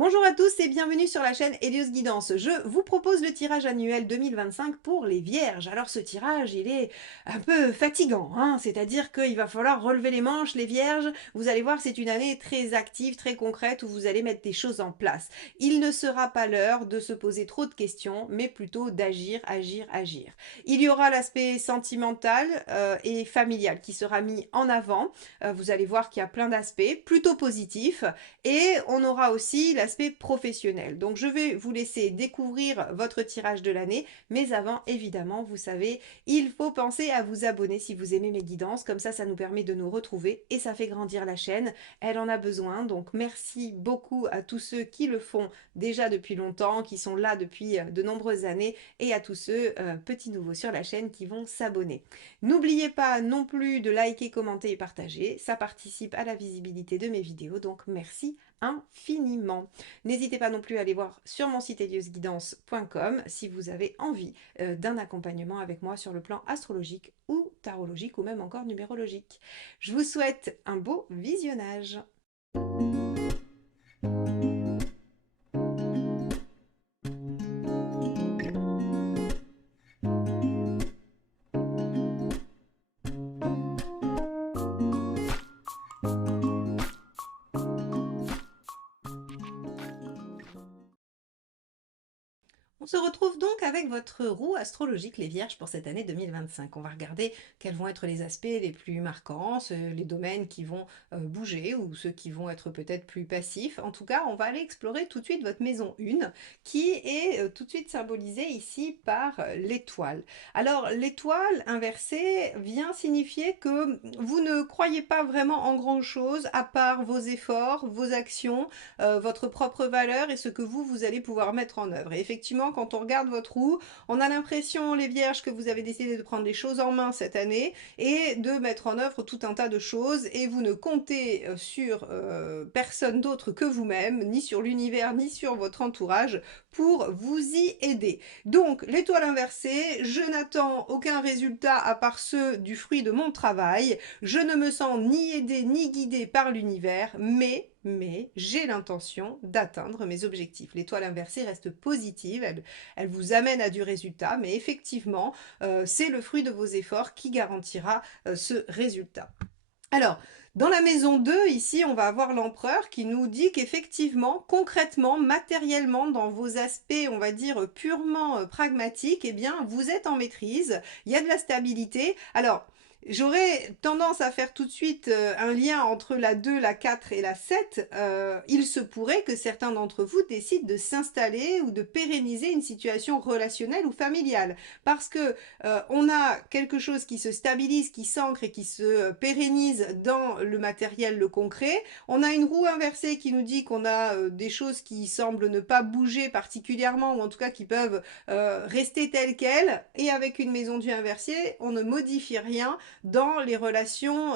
Bonjour à tous et bienvenue sur la chaîne Hélios Guidance. Je vous propose le tirage annuel 2025 pour les Vierges. Alors ce tirage, il est un peu fatigant, hein, c'est-à-dire qu'il va falloir relever les manches, les Vierges. Vous allez voir, c'est une année très active, très concrète, où vous allez mettre des choses en place. Il ne sera pas l'heure de se poser trop de questions, mais plutôt d'agir, agir, agir. Il y aura l'aspect sentimental et familial qui sera mis en avant. Vous allez voir qu'il y a plein d'aspects plutôt positifs. Et on aura aussi l'aspect professionnel. Donc je vais vous laisser découvrir votre tirage de l'année, mais avant, évidemment, vous savez, il faut penser à vous abonner si vous aimez mes guidances, comme ça nous permet de nous retrouver et ça fait grandir la chaîne. Elle en a besoin, donc merci beaucoup à tous ceux qui le font déjà depuis longtemps, qui sont là depuis de nombreuses années, et à tous ceux, petits nouveaux sur la chaîne, qui vont s'abonner. N'oubliez pas non plus de liker, commenter et partager, ça participe à la visibilité de mes vidéos, donc merci infiniment. N'hésitez pas non plus à aller voir sur mon site heliosguidance.com si vous avez envie d'un accompagnement avec moi sur le plan astrologique ou tarologique ou même encore numérologique. Je vous souhaite un beau visionnage. On se retrouve donc avec votre roue astrologique les Vierges pour cette année 2025. On va regarder quels vont être les aspects les plus marquants, les domaines qui vont bouger ou ceux qui vont être peut-être plus passifs. En tout cas, on va aller explorer tout de suite votre maison 1 qui est tout de suite symbolisée ici par l'étoile. Alors l'étoile inversée vient signifier que vous ne croyez pas vraiment en grand-chose à part vos efforts, vos actions, votre propre valeur et ce que vous allez pouvoir mettre en œuvre. Et effectivement, quand on regarde votre roue, on a l'impression, les Vierges, que vous avez décidé de prendre les choses en main cette année et de mettre en œuvre tout un tas de choses et vous ne comptez sur personne d'autre que vous-même, ni sur l'univers, ni sur votre entourage pour vous y aider. Donc, l'étoile inversée, je n'attends aucun résultat à part ceux du fruit de mon travail. Je ne me sens ni aidée ni guidée par l'univers, mais j'ai l'intention d'atteindre mes objectifs. L'étoile inversée reste positive, elle vous amène à du résultat, mais effectivement, c'est le fruit de vos efforts qui garantira ce résultat. Alors, dans la maison 2, ici, on va avoir l'empereur qui nous dit qu'effectivement, concrètement, matériellement, dans vos aspects, on va dire, purement pragmatiques, eh bien, vous êtes en maîtrise, il y a de la stabilité. Alors, j'aurais tendance à faire tout de suite un lien entre la 2, la 4 et la 7. Il se pourrait que certains d'entre vous décident de s'installer ou de pérenniser une situation relationnelle ou familiale. Parce que on a quelque chose qui se stabilise, qui s'ancre et qui se pérennise dans le matériel, le concret. On a une roue inversée qui nous dit qu'on a des choses qui semblent ne pas bouger particulièrement ou en tout cas qui peuvent rester telles quelles. Et avec une maison Dieu inversée, on ne modifie rien dans les relations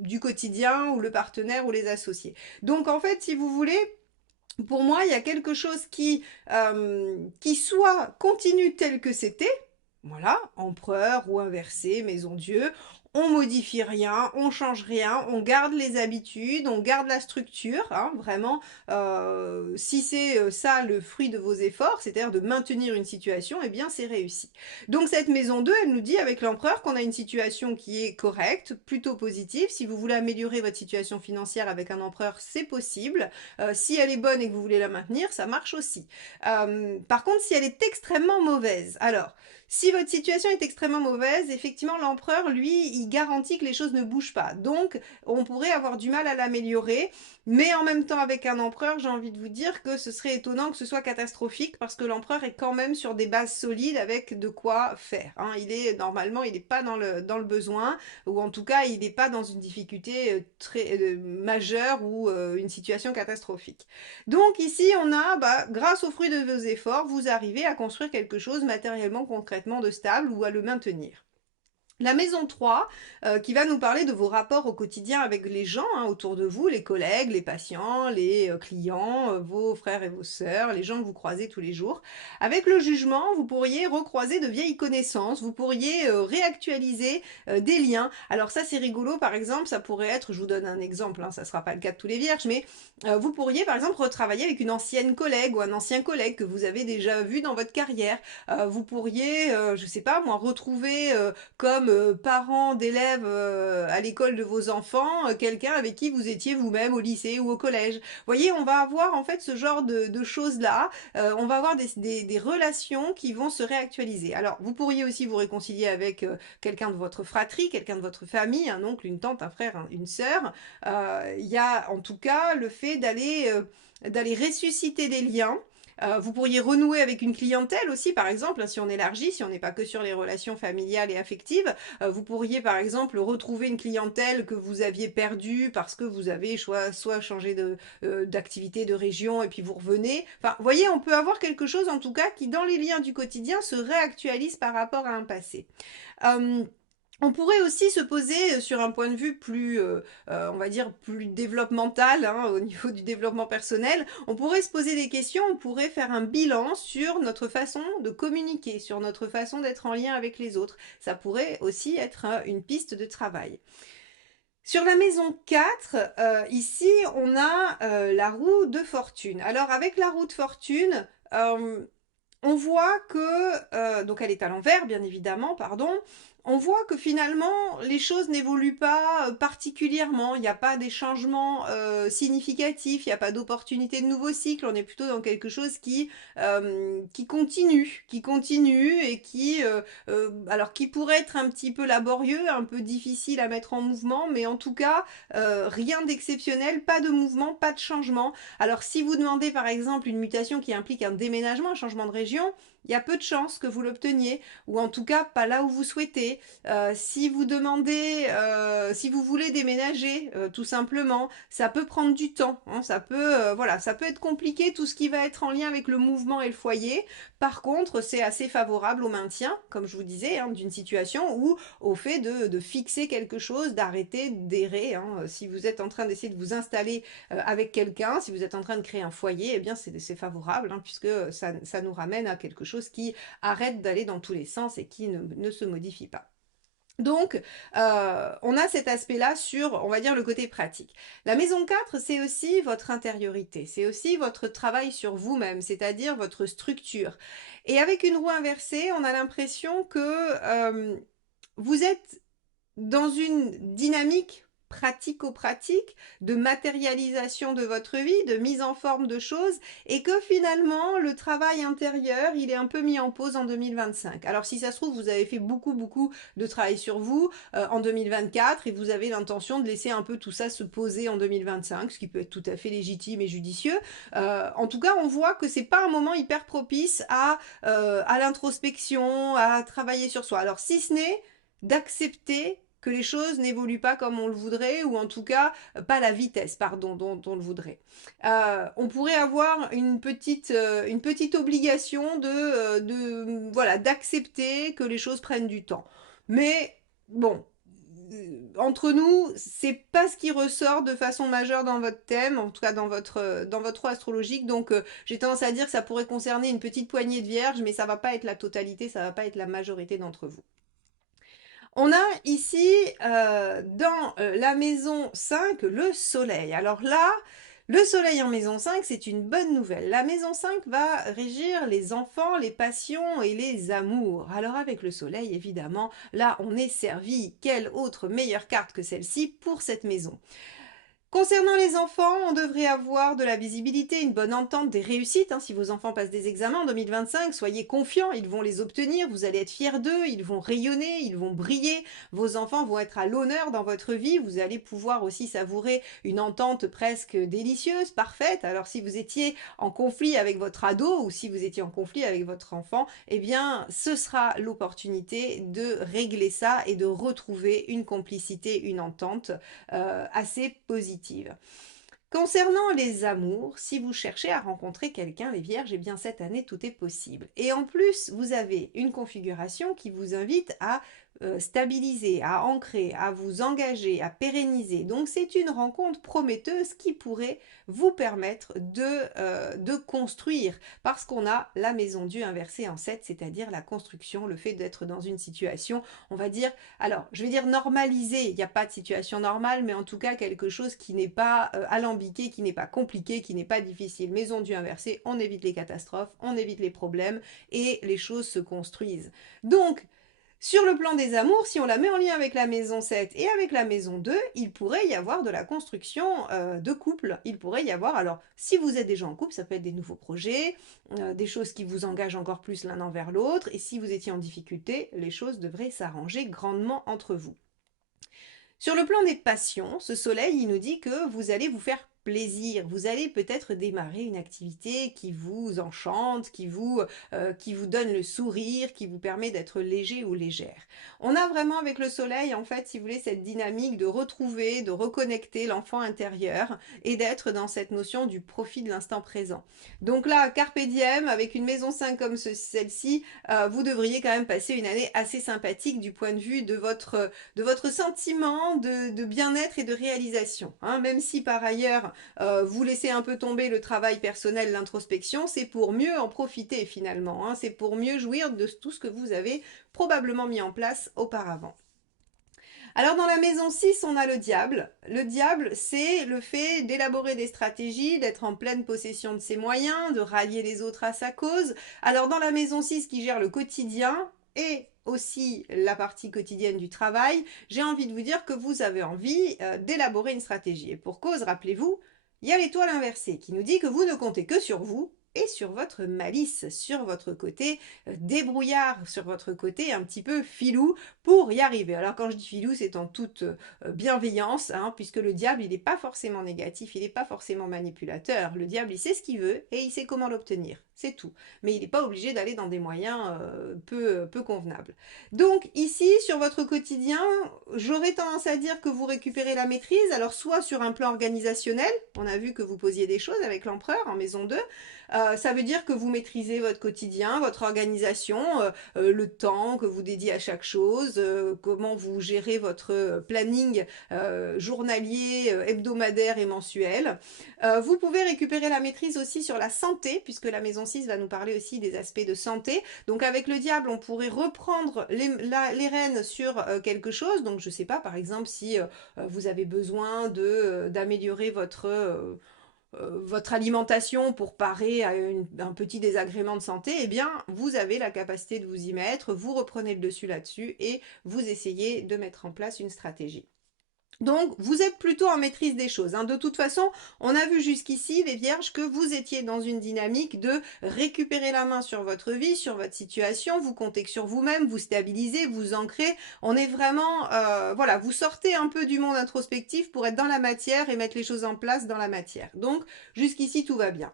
du quotidien ou le partenaire ou les associés. Donc en fait, si vous voulez, pour moi, il y a quelque chose qui soit continue tel que c'était, voilà, empereur ou inversé, maison Dieu, on modifie rien, on change rien, on garde les habitudes, on garde la structure, hein, vraiment. Si c'est ça le fruit de vos efforts, c'est-à-dire de maintenir une situation, eh bien c'est réussi. Donc cette maison 2, elle nous dit avec l'empereur qu'on a une situation qui est correcte, plutôt positive. Si vous voulez améliorer votre situation financière avec un empereur, c'est possible. Si elle est bonne et que vous voulez la maintenir, ça marche aussi. Par contre, si elle est extrêmement mauvaise, alors si votre situation est extrêmement mauvaise, effectivement, l'empereur, lui, il garantit que les choses ne bougent pas. Donc, on pourrait avoir du mal à l'améliorer. Mais en même temps, avec un empereur, j'ai envie de vous dire que ce serait étonnant que ce soit catastrophique parce que l'empereur est quand même sur des bases solides avec de quoi faire. Hein. Normalement, il n'est pas dans le besoin ou en tout cas, il n'est pas dans une difficulté très majeure ou une situation catastrophique. Donc ici, on a, grâce au fruit de vos efforts, vous arrivez à construire quelque chose matériellement, concrètement de stable ou à le maintenir. La maison 3, qui va nous parler de vos rapports au quotidien avec les gens, hein, autour de vous, les collègues, les patients, les, clients, vos frères et vos sœurs, les gens que vous croisez tous les jours. Avec le jugement, vous pourriez recroiser de vieilles connaissances, vous pourriez, réactualiser, des liens. Alors ça, c'est rigolo, par exemple, ça pourrait être, je vous donne un exemple, hein, ça sera pas le cas de tous les vierges, mais, vous pourriez, par exemple, retravailler avec une ancienne collègue ou un ancien collègue que vous avez déjà vu dans votre carrière. Vous pourriez, je sais pas moi, retrouver, comme parents d'élèves à l'école de vos enfants, quelqu'un avec qui vous étiez vous-même au lycée ou au collège. Vous voyez, on va avoir en fait ce genre de choses-là, on va avoir des relations qui vont se réactualiser. Alors, vous pourriez aussi vous réconcilier avec quelqu'un de votre fratrie, quelqu'un de votre famille, un oncle, une tante, un frère, une sœur. Il y a en tout cas le fait d'aller ressusciter des liens. Vous pourriez renouer avec une clientèle aussi, par exemple, hein, si on élargit, si on n'est pas que sur les relations familiales et affectives. Vous pourriez, par exemple, retrouver une clientèle que vous aviez perdue parce que vous avez soit changé d'activité, de région, et puis vous revenez. Enfin, vous voyez, on peut avoir quelque chose, en tout cas, qui, dans les liens du quotidien, se réactualise par rapport à un passé. Euh, on pourrait aussi se poser sur un point de vue plus, on va dire, plus développemental, hein, au niveau du développement personnel. On pourrait se poser des questions, on pourrait faire un bilan sur notre façon de communiquer, sur notre façon d'être en lien avec les autres. Ça pourrait aussi être une piste de travail. Sur la maison 4, ici, on a la roue de fortune. Alors, avec la roue de fortune, on voit que, donc elle est à l'envers, bien évidemment, pardon. On voit que finalement, les choses n'évoluent pas particulièrement. Il n'y a pas des changements significatifs, il n'y a pas d'opportunité de nouveau cycle. On est plutôt dans quelque chose qui continue et alors qui pourrait être un petit peu laborieux, un peu difficile à mettre en mouvement, mais en tout cas, rien d'exceptionnel, pas de mouvement, pas de changement. Alors si vous demandez par exemple une mutation qui implique un déménagement, un changement de région, il y a peu de chances que vous l'obteniez, ou en tout cas pas là où vous souhaitez. Si vous demandez, si vous voulez déménager, tout simplement, ça peut prendre du temps, hein, voilà, ça peut être compliqué tout ce qui va être en lien avec le mouvement et le foyer. Par contre, c'est assez favorable au maintien, comme je vous disais, hein, d'une situation ou au fait de fixer quelque chose, d'arrêter d'errer, hein. Si vous êtes en train d'essayer de vous installer avec quelqu'un, si vous êtes en train de créer un foyer, eh bien c'est favorable, hein, puisque ça nous ramène à quelque chose qui arrête d'aller dans tous les sens et qui ne se modifie pas. Donc, on a cet aspect-là sur, on va dire, le côté pratique. La maison 4, c'est aussi votre intériorité, c'est aussi votre travail sur vous-même, c'est-à-dire votre structure. Et avec une roue inversée, on a l'impression que vous êtes dans une dynamique pratico-pratique, de matérialisation de votre vie, de mise en forme de choses, et que finalement, le travail intérieur, il est un peu mis en pause en 2025. Alors si ça se trouve, vous avez fait beaucoup de travail sur vous en 2024, et vous avez l'intention de laisser un peu tout ça se poser en 2025, ce qui peut être tout à fait légitime et judicieux. En tout cas, on voit que c'est pas un moment hyper propice à l'introspection, à travailler sur soi. Alors si ce n'est d'accepter que les choses n'évoluent pas comme on le voudrait, ou en tout cas pas la vitesse, pardon, dont on le voudrait. On pourrait avoir une petite obligation voilà, d'accepter que les choses prennent du temps. Mais bon, entre nous, c'est pas ce qui ressort de façon majeure dans votre thème, en tout cas dans votre roue astrologique. Donc, j'ai tendance à dire que ça pourrait concerner une petite poignée de vierges, mais ça va pas être la totalité, ça va pas être la majorité d'entre vous. On a ici dans la maison 5 le soleil. Alors là, le soleil en maison 5, c'est une bonne nouvelle. La maison 5 va régir les enfants, les passions et les amours. Alors avec le soleil, évidemment, là on est servi. Quelle autre meilleure carte que celle-ci pour cette maison? Concernant les enfants, on devrait avoir de la visibilité, une bonne entente, des réussites, hein. Si vos enfants passent des examens en 2025, soyez confiants, ils vont les obtenir, vous allez être fiers d'eux, ils vont rayonner, ils vont briller, vos enfants vont être à l'honneur dans votre vie, vous allez pouvoir aussi savourer une entente presque délicieuse, parfaite. Alors si vous étiez en conflit avec votre ado ou si vous étiez en conflit avec votre enfant, eh bien ce sera l'opportunité de régler ça et de retrouver une complicité, une entente assez positive. Concernant les amours, si vous cherchez à rencontrer quelqu'un, les vierges, eh bien cette année tout est possible. Et en plus, vous avez une configuration qui vous invite à stabiliser, à ancrer, à vous engager, à pérenniser. Donc c'est une rencontre prometteuse qui pourrait vous permettre de construire, parce qu'on a la maison Dieu inversée en 7, c'est-à-dire la construction, le fait d'être dans une situation, on va dire, alors je vais dire normalisée, il n'y a pas de situation normale, mais en tout cas quelque chose qui n'est pas alambiqué, qui n'est pas compliqué, qui n'est pas difficile. Maison Dieu inversée, on évite les catastrophes, on évite les problèmes, et les choses se construisent. Donc, sur le plan des amours, si on la met en lien avec la maison 7 et avec la maison 2, il pourrait y avoir de la construction de couple. Il pourrait y avoir, alors si vous êtes déjà en couple, ça peut être des nouveaux projets, des choses qui vous engagent encore plus l'un envers l'autre, et si vous étiez en difficulté, les choses devraient s'arranger grandement entre vous. Sur le plan des passions, ce soleil, il nous dit que vous allez vous faire plaisir, vous allez peut-être démarrer une activité qui vous enchante, qui vous donne le sourire, qui vous permet d'être léger ou légère. On a vraiment avec le soleil, en fait, si vous voulez, cette dynamique de retrouver, de reconnecter l'enfant intérieur et d'être dans cette notion du profit de l'instant présent. Donc là, Carpe Diem, avec une maison 5 comme celle-ci, vous devriez quand même passer une année assez sympathique du point de vue de votre sentiment de bien-être et de réalisation. Hein. Même si par ailleurs vous laissez un peu tomber le travail personnel, l'introspection, c'est pour mieux en profiter finalement. Hein. C'est pour mieux jouir de tout ce que vous avez probablement mis en place auparavant. Alors dans la maison 6, on a le diable. Le diable, c'est le fait d'élaborer des stratégies, d'être en pleine possession de ses moyens, de rallier les autres à sa cause. Alors dans la maison 6 qui gère le quotidien et aussi la partie quotidienne du travail, j'ai envie de vous dire que vous avez envie d'élaborer une stratégie. Et pour cause, rappelez-vous, il y a l'étoile inversée qui nous dit que vous ne comptez que sur vous et sur votre malice, sur votre côté débrouillard, sur votre côté un petit peu filou pour y arriver. Alors quand je dis filou, c'est en toute bienveillance, hein, puisque le diable, il n'est pas forcément négatif, il n'est pas forcément manipulateur. Le diable, il sait ce qu'il veut et il sait comment l'obtenir. C'est tout. Mais il n'est pas obligé d'aller dans des moyens peu convenables. Donc ici, sur votre quotidien, j'aurais tendance à dire que vous récupérez la maîtrise. Alors soit sur un plan organisationnel, on a vu que vous posiez des choses avec l'empereur en maison 2, ça veut dire que vous maîtrisez votre quotidien, votre organisation, le temps que vous dédiez à chaque chose, comment vous gérez votre planning journalier, hebdomadaire et mensuel. Vous pouvez récupérer la maîtrise aussi sur la santé, puisque la maison 6 va nous parler aussi des aspects de santé. Donc avec le diable, on pourrait reprendre les rênes sur quelque chose. Donc je ne sais pas, par exemple, si vous avez besoin d'améliorer votre alimentation pour parer à un petit désagrément de santé, eh bien, vous avez la capacité de vous y mettre, vous reprenez le dessus là-dessus et vous essayez de mettre en place une stratégie. Donc, vous êtes plutôt en maîtrise des choses. Hein. De toute façon, on a vu jusqu'ici, les vierges, que vous étiez dans une dynamique de récupérer la main sur votre vie, sur votre situation, vous comptez que sur vous-même, vous stabilisez, vous ancrez. On est vraiment, voilà, vous sortez un peu du monde introspectif pour être dans la matière et mettre les choses en place dans la matière. Donc, jusqu'ici, tout va bien.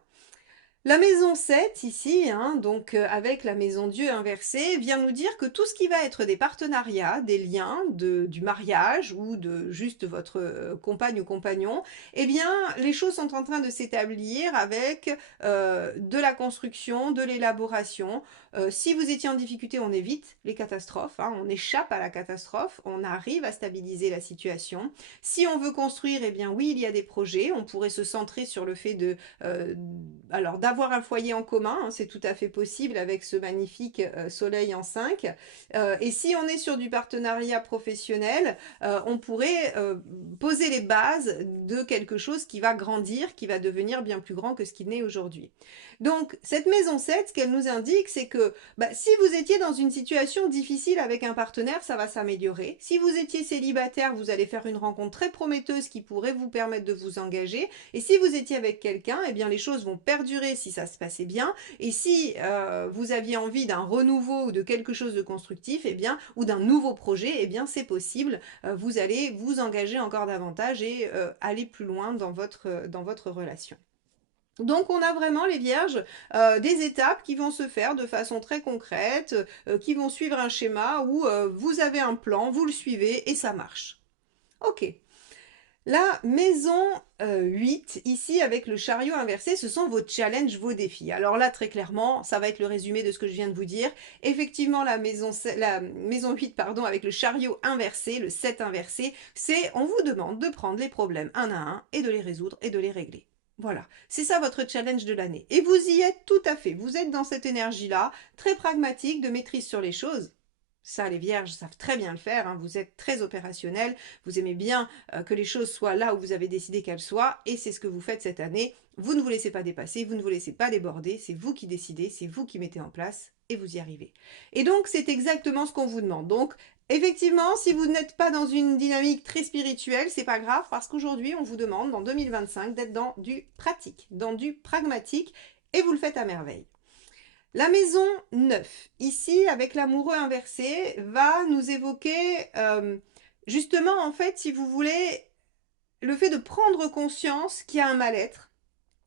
La maison 7 ici, hein, donc avec la maison Dieu inversée, vient nous dire que tout ce qui va être des partenariats, des liens, du mariage ou de juste votre compagne ou compagnon, eh bien les choses sont en train de s'établir avec de la construction, de l'élaboration. Si vous étiez en difficulté, on évite les catastrophes, hein, on échappe à la catastrophe, on arrive à stabiliser la situation. Si on veut construire, eh bien oui, il y a des projets, on pourrait se centrer sur le fait alors d'avoir un foyer en commun, hein, c'est tout à fait possible avec ce magnifique soleil en 5. Et si on est sur du partenariat professionnel, on pourrait poser les bases de quelque chose qui va grandir, qui va devenir bien plus grand que ce qu'il n'est aujourd'hui. Donc cette maison 7, ce qu'elle nous indique, c'est que si vous étiez dans une situation difficile avec un partenaire, ça va s'améliorer. Si vous étiez célibataire, vous allez faire une rencontre très prometteuse qui pourrait vous permettre de vous engager. Et si vous étiez avec quelqu'un, eh bien les choses vont perdurer si ça se passait bien. Et si vous aviez envie d'un renouveau ou de quelque chose de constructif, eh bien, ou d'un nouveau projet, eh bien c'est possible. Vous allez vous engager encore davantage et aller plus loin dans votre relation. Donc on a vraiment les vierges, des étapes qui vont se faire de façon très concrète, qui vont suivre un schéma où vous avez un plan, vous le suivez et ça marche. Ok. La maison 8, ici avec le chariot inversé, ce sont vos challenges, vos défis. Alors là, très clairement, ça va être le résumé de ce que je viens de vous dire. Effectivement, la maison 8, pardon, avec le chariot inversé, le 7 inversé, c'est on vous demande de prendre les problèmes un à un et de les résoudre et de les régler. Voilà, c'est ça votre challenge de l'année. Et vous y êtes tout à fait. Vous êtes dans cette énergie-là, très pragmatique, de maîtrise sur les choses. Ça, les vierges savent très bien le faire, hein. Vous êtes très opérationnel, vous aimez bien que les choses soient là où vous avez décidé qu'elles soient, et c'est ce que vous faites cette année. Vous ne vous laissez pas dépasser, vous ne vous laissez pas déborder, c'est vous qui décidez, c'est vous qui mettez en place, et vous y arrivez. Et donc, c'est exactement ce qu'on vous demande. Donc, effectivement, si vous n'êtes pas dans une dynamique très spirituelle, c'est pas grave, parce qu'aujourd'hui, on vous demande, dans 2025, d'être dans du pratique, dans du pragmatique, et vous le faites à merveille. La maison 9, ici, avec l'amoureux inversé, va nous évoquer justement, en fait, si vous voulez, le fait de prendre conscience qu'il y a un mal-être,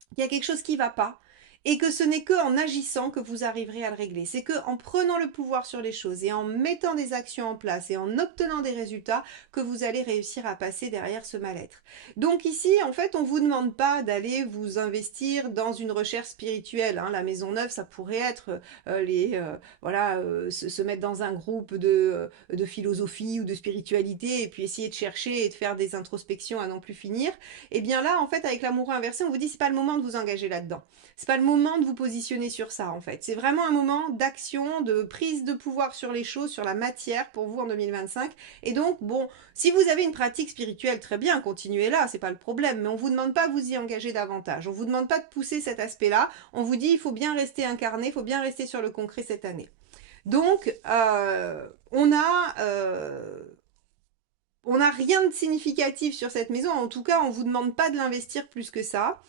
qu'il y a quelque chose qui ne va pas, et que ce n'est qu'en agissant que vous arriverez à le régler. C'est qu'en prenant le pouvoir sur les choses et en mettant des actions en place et en obtenant des résultats que vous allez réussir à passer derrière ce mal-être. Donc ici, en fait, on ne vous demande pas d'aller vous investir dans une recherche spirituelle, hein. La maison neuve, ça pourrait être se mettre dans un groupe de philosophie ou de spiritualité et puis essayer de chercher et de faire des introspections à n'en plus finir. Et bien là, en fait, avec l'amoureux inversé, on vous dit c'est pas le moment de vous engager là-dedans. C'est pas le moment de vous positionner sur ça, en fait. C'est vraiment un moment d'action, de prise de pouvoir sur les choses, sur la matière pour vous en 2025. Et donc, bon, si vous avez une pratique spirituelle, très bien, continuez là, c'est pas le problème. Mais on vous demande pas de vous y engager davantage. On vous demande pas de pousser cet aspect-là. On vous dit il faut bien rester incarné, il faut bien rester sur le concret cette année. Donc, on n'a rien de significatif sur cette maison. En tout cas, on ne vous demande pas de l'investir plus que ça.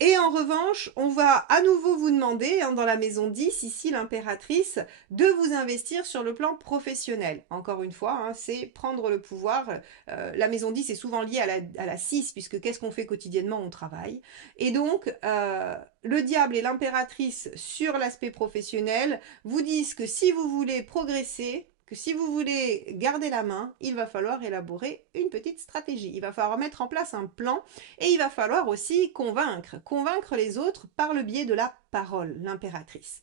Et en revanche, on va à nouveau vous demander, hein, dans la maison 10, ici l'impératrice, de vous investir sur le plan professionnel. Encore une fois, hein, c'est prendre le pouvoir. La maison 10 est souvent liée à la 6, puisque qu'est-ce qu'on fait quotidiennement? On travaille. Et donc, le diable et l'impératrice sur l'aspect professionnel vous disent que si vous voulez progresser, que si vous voulez garder la main, il va falloir élaborer une petite stratégie. Il va falloir mettre en place un plan et il va falloir aussi convaincre les autres par le biais de la parole, l'impératrice.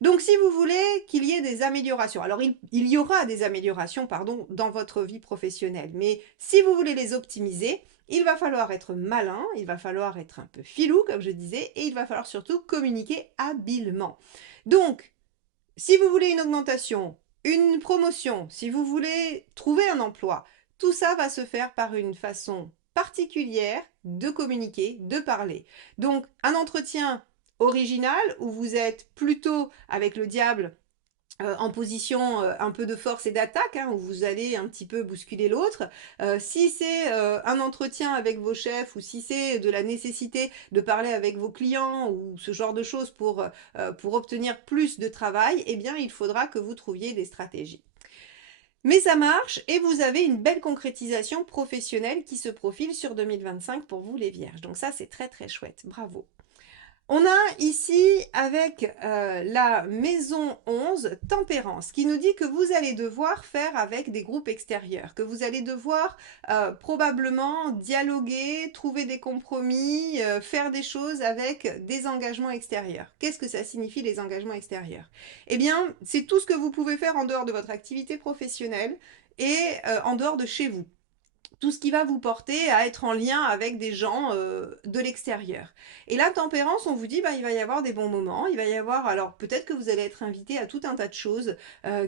Donc si vous voulez qu'il y ait des améliorations, alors il y aura des améliorations, pardon, dans votre vie professionnelle, mais si vous voulez les optimiser, il va falloir être malin, il va falloir être un peu filou, comme je disais, et il va falloir surtout communiquer habilement. Donc, si vous voulez une augmentation, une promotion, si vous voulez trouver un emploi, tout ça va se faire par une façon particulière de communiquer, de parler. Donc un entretien original où vous êtes plutôt avec le diable en position un peu de force et d'attaque, hein, où vous allez un petit peu bousculer l'autre. Si c'est un entretien avec vos chefs ou si c'est de la nécessité de parler avec vos clients ou ce genre de choses pour obtenir plus de travail, eh bien il faudra que vous trouviez des stratégies. Mais ça marche et vous avez une belle concrétisation professionnelle qui se profile sur 2025 pour vous les vierges. Donc ça c'est très très chouette, bravo. On a ici avec la maison 11, tempérance, qui nous dit que vous allez devoir faire avec des groupes extérieurs, que vous allez devoir probablement dialoguer, trouver des compromis, faire des choses avec des engagements extérieurs. Qu'est-ce que ça signifie les engagements extérieurs? Eh bien, c'est tout ce que vous pouvez faire en dehors de votre activité professionnelle et en dehors de chez vous, tout ce qui va vous porter à être en lien avec des gens de l'extérieur. Et la tempérance, on vous dit, bah, il va y avoir des bons moments, il va y avoir, alors peut-être que vous allez être invité à tout un tas de choses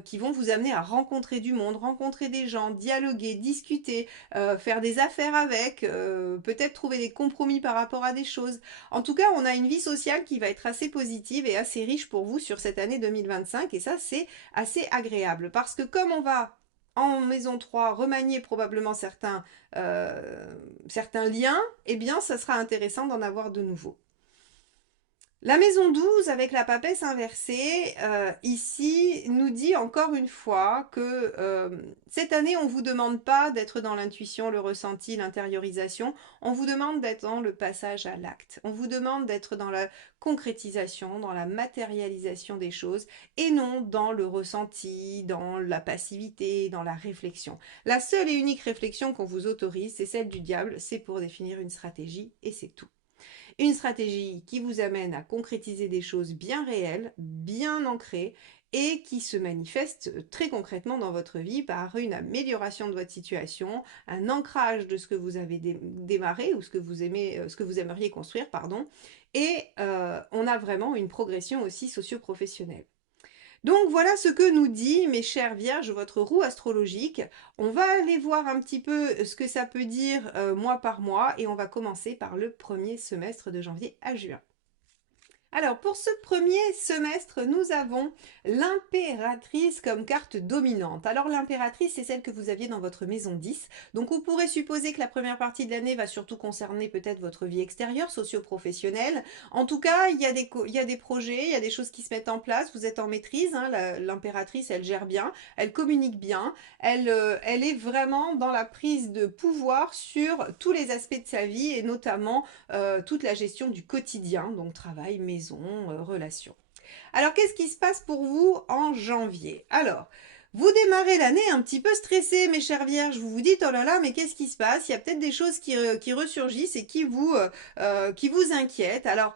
qui vont vous amener à rencontrer du monde, rencontrer des gens, dialoguer, discuter, faire des affaires avec, peut-être trouver des compromis par rapport à des choses. En tout cas, on a une vie sociale qui va être assez positive et assez riche pour vous sur cette année 2025 et ça, c'est assez agréable parce que comme on va en maison 3, remanier probablement certains liens, eh bien, ça sera intéressant d'en avoir de nouveaux. La maison 12 avec la papesse inversée, ici, nous dit encore une fois que cette année, on ne vous demande pas d'être dans l'intuition, le ressenti, l'intériorisation, on vous demande d'être dans le passage à l'acte. On vous demande d'être dans la concrétisation, dans la matérialisation des choses et non dans le ressenti, dans la passivité, dans la réflexion. La seule et unique réflexion qu'on vous autorise, c'est celle du diable, c'est pour définir une stratégie et c'est tout. Une stratégie qui vous amène à concrétiser des choses bien réelles, bien ancrées et qui se manifeste très concrètement dans votre vie par une amélioration de votre situation, un ancrage de ce que vous avez démarré ou ce que vous aimez, ce que vous aimeriez construire, pardon, et on a vraiment une progression aussi socio-professionnelle. Donc voilà ce que nous dit, mes chères vierges, votre roue astrologique. On va aller voir un petit peu ce que ça peut dire mois par mois et on va commencer par le premier semestre de janvier à juin. Alors, pour ce premier semestre, nous avons l'impératrice comme carte dominante. Alors, l'impératrice, c'est celle que vous aviez dans votre maison 10. Donc, on pourrait supposer que la première partie de l'année va surtout concerner peut-être votre vie extérieure, socio-professionnelle. En tout cas, il y a des projets, il y a des choses qui se mettent en place. Vous êtes en maîtrise. Hein, l'impératrice, elle gère bien, elle communique bien. Elle est vraiment dans la prise de pouvoir sur tous les aspects de sa vie et notamment toute la gestion du quotidien, donc travail, maison, relations. Alors, qu'est-ce qui se passe pour vous en janvier? Alors, vous démarrez l'année un petit peu stressé, mes chères vierges. Vous vous dites, oh là là, mais qu'est-ce qui se passe? Il y a peut-être des choses qui ressurgissent et qui vous inquiètent. Alors,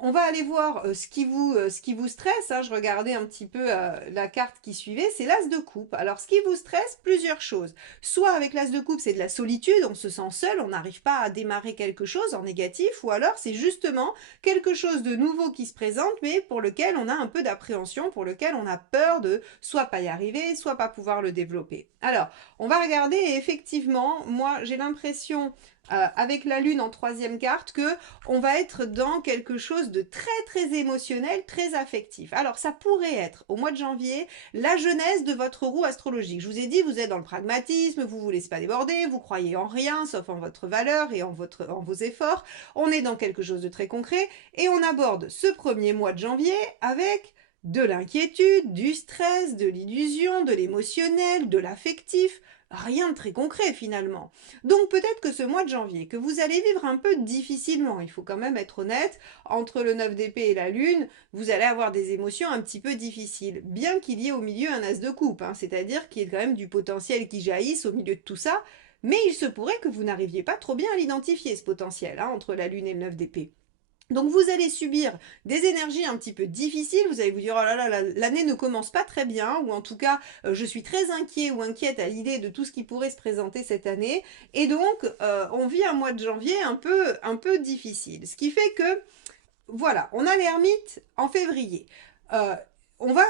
on va aller voir ce qui vous stresse. Hein. Je regardais un petit peu la carte qui suivait, c'est l'as de coupe. Alors, ce qui vous stresse, plusieurs choses. Soit avec l'as de coupe, c'est de la solitude, on se sent seul, on n'arrive pas à démarrer quelque chose en négatif, ou alors c'est justement quelque chose de nouveau qui se présente, mais pour lequel on a un peu d'appréhension, pour lequel on a peur de soit pas y arriver, soit pas pouvoir le développer. Alors, on va regarder et effectivement, moi j'ai l'impression avec la lune en troisième carte que on va être dans quelque chose de très très émotionnel, très affectif. Alors ça pourrait être au mois de janvier la jeunesse de votre roue astrologique. Je vous ai dit, vous êtes dans le pragmatisme, vous vous laissez pas déborder, vous croyez en rien sauf en votre valeur et en vos efforts. On est dans quelque chose de très concret et on aborde ce premier mois de janvier avec de l'inquiétude, du stress, de l'illusion, de l'émotionnel, de l'affectif. Rien de très concret finalement. Donc peut-être que ce mois de janvier, que vous allez vivre un peu difficilement, il faut quand même être honnête, entre le 9 d'épée et la lune, vous allez avoir des émotions un petit peu difficiles, bien qu'il y ait au milieu un as de coupe, hein, c'est-à-dire qu'il y ait quand même du potentiel qui jaillisse au milieu de tout ça, mais il se pourrait que vous n'arriviez pas trop bien à l'identifier, ce potentiel, hein, entre la lune et le 9 d'épée. Donc vous allez subir des énergies un petit peu difficiles, vous allez vous dire oh là là, l'année ne commence pas très bien, ou en tout cas je suis très inquiet ou inquiète à l'idée de tout ce qui pourrait se présenter cette année, et donc on vit un mois de janvier un peu difficile. Ce qui fait que, voilà, on a l'ermite en février. Euh, on va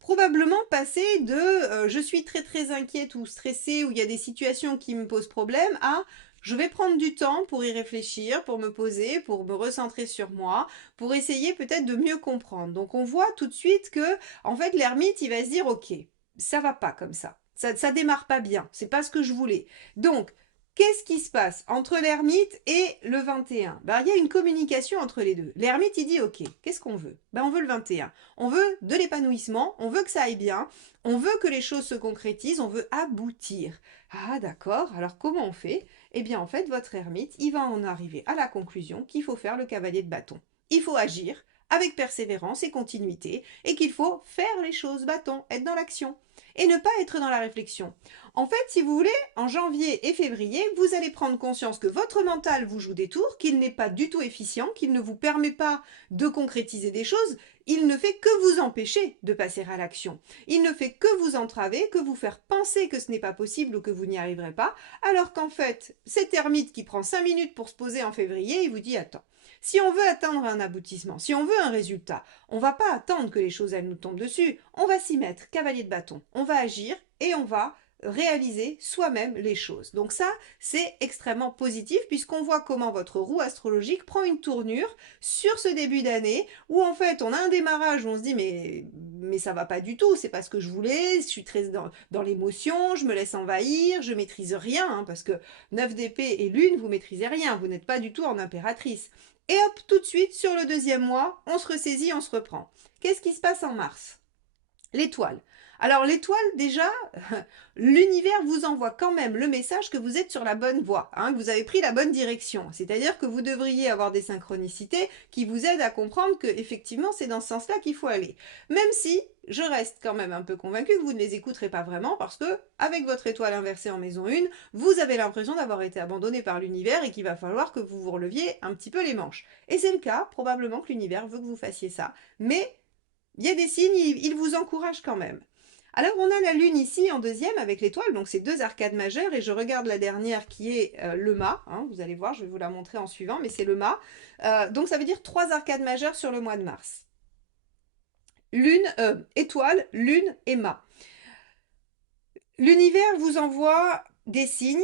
probablement passer de je suis très très inquiète ou stressée ou il y a des situations qui me posent problème à je vais prendre du temps pour y réfléchir, pour me poser, pour me recentrer sur moi, pour essayer peut-être de mieux comprendre. Donc on voit tout de suite que en fait l'ermite il va se dire ok, ça va pas comme ça. Ça démarre pas bien, c'est pas ce que je voulais. Donc qu'est-ce qui se passe entre l'ermite et le 21? Ben, il y a une communication entre les deux. L'ermite, il dit, ok, qu'est-ce qu'on veut? Ben, on veut le 21. On veut de l'épanouissement, on veut que ça aille bien, on veut que les choses se concrétisent, on veut aboutir. Ah, d'accord, alors comment on fait? Eh bien, en fait, votre ermite, il va en arriver à la conclusion qu'il faut faire le cavalier de bâton. Il faut agir avec persévérance et continuité, et qu'il faut faire les choses bâton, être dans l'action, et ne pas être dans la réflexion. En fait, si vous voulez, en janvier et février, vous allez prendre conscience que votre mental vous joue des tours, qu'il n'est pas du tout efficient, qu'il ne vous permet pas de concrétiser des choses, il ne fait que vous empêcher de passer à l'action. Il ne fait que vous entraver, que vous faire penser que ce n'est pas possible ou que vous n'y arriverez pas, alors qu'en fait, cet ermite qui prend 5 minutes pour se poser en février, il vous dit attends, si on veut atteindre un aboutissement, si on veut un résultat, on ne va pas attendre que les choses elles nous tombent dessus, on va s'y mettre, cavalier de bâton, on va agir et on va réaliser soi-même les choses. Donc ça, c'est extrêmement positif puisqu'on voit comment votre roue astrologique prend une tournure sur ce début d'année où en fait on a un démarrage où on se dit mais ça va pas du tout, c'est pas ce que je voulais, je suis très dans l'émotion, je me laisse envahir, je maîtrise rien, hein, parce que 9 d'épée et lune, vous maîtrisez rien, vous n'êtes pas du tout en impératrice. Et hop, tout de suite, sur le deuxième mois, on se ressaisit, on se reprend. Qu'est-ce qui se passe en mars? L'étoile. Alors l'étoile, déjà, l'univers vous envoie quand même le message que vous êtes sur la bonne voie, hein, que vous avez pris la bonne direction. C'est-à-dire que vous devriez avoir des synchronicités qui vous aident à comprendre que effectivement c'est dans ce sens-là qu'il faut aller. Même si je reste quand même un peu convaincue que vous ne les écouterez pas vraiment parce que, avec votre étoile inversée en maison 1, vous avez l'impression d'avoir été abandonné par l'univers et qu'il va falloir que vous vous releviez un petit peu les manches. Et c'est le cas, probablement que l'univers veut que vous fassiez ça. Mais il y a des signes, il vous encourage quand même. Alors on a la lune ici en deuxième avec l'étoile, donc c'est deux arcades majeures et je regarde la dernière qui est le mât, hein, vous allez voir, je vais vous la montrer en suivant, mais c'est le mât. Donc ça veut dire trois arcades majeures sur le mois de mars. Lune, étoile, lune et mât. L'univers vous envoie des signes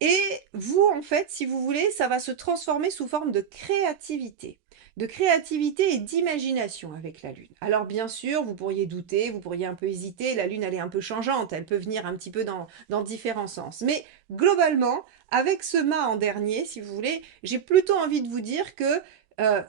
et vous, en fait, si vous voulez, ça va se transformer sous forme de créativité. De créativité et d'imagination avec la Lune. Alors bien sûr, vous pourriez douter, vous pourriez un peu hésiter, la Lune elle est un peu changeante, elle peut venir un petit peu dans différents sens. Mais globalement, avec ce mât en dernier, si vous voulez, j'ai plutôt envie de vous dire que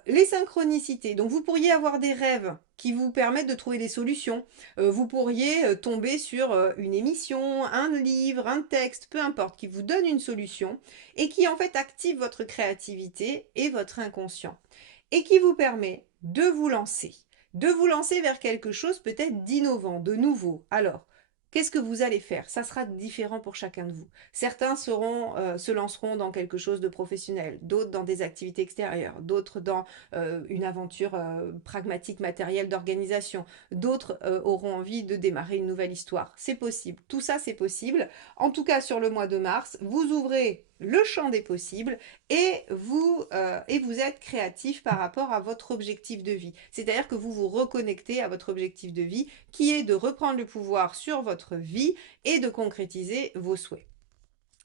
les synchronicités, donc vous pourriez avoir des rêves qui vous permettent de trouver des solutions. Vous pourriez tomber sur une émission, un livre, un texte, peu importe, qui vous donne une solution et qui en fait active votre créativité et votre inconscient et qui vous permet de vous lancer vers quelque chose peut-être d'innovant, de nouveau. Alors, qu'est-ce que vous allez faire? Ça sera différent pour chacun de vous. Certains se lanceront dans quelque chose de professionnel, d'autres dans des activités extérieures, d'autres dans une aventure pragmatique, matérielle d'organisation, d'autres auront envie de démarrer une nouvelle histoire. C'est possible, tout ça c'est possible. En tout cas, sur le mois de mars, vous ouvrez le champ des possibles et vous êtes créatif par rapport à votre objectif de vie. C'est-à-dire que vous vous reconnectez à votre objectif de vie qui est de reprendre le pouvoir sur votre vie et de concrétiser vos souhaits.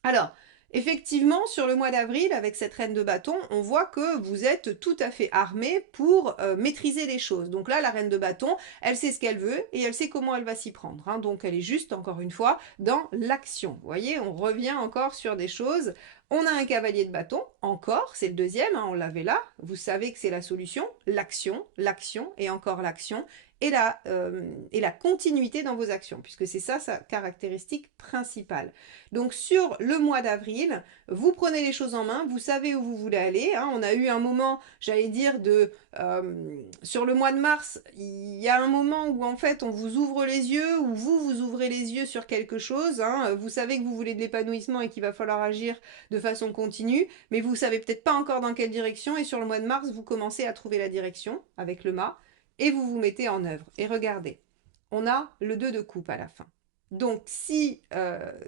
Alors, effectivement, sur le mois d'avril, avec cette reine de bâton, on voit que vous êtes tout à fait armé pour maîtriser les choses. Donc là, la reine de bâton, elle sait ce qu'elle veut et elle sait comment elle va s'y prendre, hein. Donc elle est juste, encore une fois, dans l'action. Vous voyez, on revient encore sur des choses. On a un cavalier de bâton, encore, c'est le deuxième, hein, on l'avait là. Vous savez que c'est la solution, l'action et encore l'action et la continuité dans vos actions, puisque c'est ça sa caractéristique principale. Donc sur le mois d'avril, vous prenez les choses en main, vous savez où vous voulez aller, hein. On a eu un moment, j'allais dire, sur le mois de mars, il y a un moment où en fait on vous ouvre les yeux, où vous ouvrez les yeux sur quelque chose, hein. Vous savez que vous voulez de l'épanouissement et qu'il va falloir agir de façon continue, mais vous savez peut-être pas encore dans quelle direction, et sur le mois de mars, vous commencez à trouver la direction avec le mât, et vous vous mettez en œuvre. Et regardez, on a le 2 de coupe à la fin. Donc, si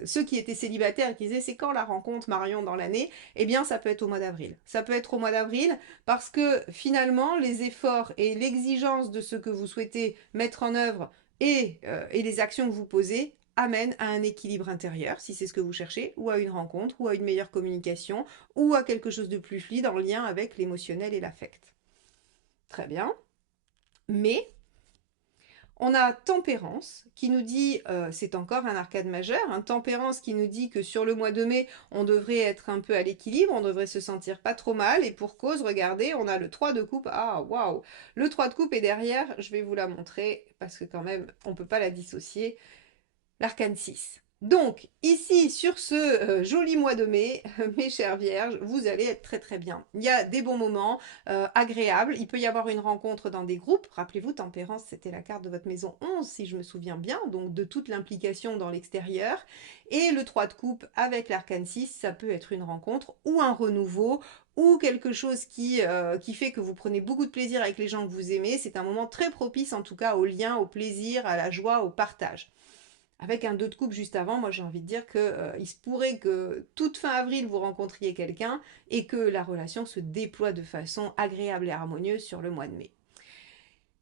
ceux qui étaient célibataires et qui disaient c'est quand la rencontre Marion dans l'année, eh bien ça peut être au mois d'avril. Ça peut être au mois d'avril parce que finalement les efforts et l'exigence de ce que vous souhaitez mettre en œuvre et les actions que vous posez amènent à un équilibre intérieur, si c'est ce que vous cherchez, ou à une rencontre, ou à une meilleure communication, ou à quelque chose de plus fluide en lien avec l'émotionnel et l'affect. Très bien. Mais on a Tempérance qui nous dit, c'est encore un arcade majeur, hein, Tempérance qui nous dit que sur le mois de mai, on devrait être un peu à l'équilibre, on devrait se sentir pas trop mal, et pour cause, regardez, on a le 3 de coupe, ah waouh, le 3 de coupe est derrière, je vais vous la montrer, parce que quand même, on ne peut pas la dissocier, l'arcane 6. Donc, ici, sur ce joli mois de mai, mes chères vierges, vous allez être très très bien. Il y a des bons moments agréables. Il peut y avoir une rencontre dans des groupes. Rappelez-vous, Tempérance, c'était la carte de votre maison 11, si je me souviens bien, donc de toute l'implication dans l'extérieur. Et le 3 de coupe avec l'arcane 6, ça peut être une rencontre ou un renouveau ou quelque chose qui fait que vous prenez beaucoup de plaisir avec les gens que vous aimez. C'est un moment très propice en tout cas au lien, au plaisir, à la joie, au partage. Avec un 2 de coupe juste avant, moi j'ai envie de dire que il se pourrait que toute fin avril vous rencontriez quelqu'un et que la relation se déploie de façon agréable et harmonieuse sur le mois de mai.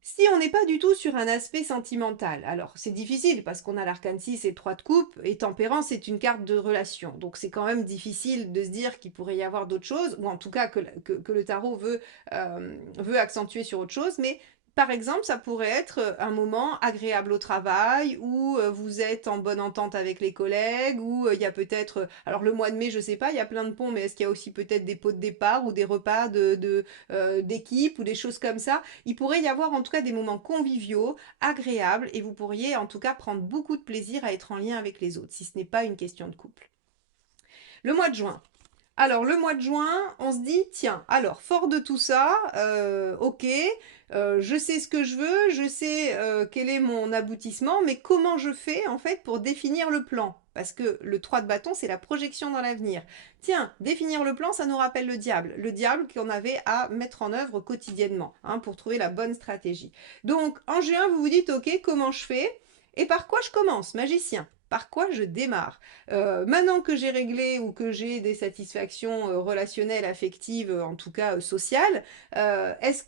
Si on n'est pas du tout sur un aspect sentimental, alors c'est difficile parce qu'on a l'arcane 6 et 3 de coupe, et Tempérance est une carte de relation, donc c'est quand même difficile de se dire qu'il pourrait y avoir d'autres choses, ou en tout cas que le tarot veut accentuer sur autre chose, mais Par exemple, ça pourrait être un moment agréable au travail où vous êtes en bonne entente avec les collègues, où il y a peut-être, alors le mois de mai, je sais pas, il y a plein de ponts, mais est-ce qu'il y a aussi peut-être des pots de départ ou des repas d'équipe ou des choses comme ça? Il pourrait y avoir en tout cas des moments conviviaux, agréables, et vous pourriez en tout cas prendre beaucoup de plaisir à être en lien avec les autres, si ce n'est pas une question de couple. Le mois de juin. Alors, le mois de juin, on se dit, tiens, alors, fort de tout ça, ok, je sais ce que je veux, je sais quel est mon aboutissement, mais comment je fais, en fait, pour définir le plan? Parce que le 3 de bâton, c'est la projection dans l'avenir. Tiens, définir le plan, ça nous rappelle le diable qu'on avait à mettre en œuvre quotidiennement, hein, pour trouver la bonne stratégie. Donc, en juin, vous vous dites, ok, comment je fais? Et par quoi je commence, magicien? Par quoi je démarre? Maintenant que j'ai réglé ou que j'ai des satisfactions relationnelles, affectives, en tout cas sociales, qu'est-ce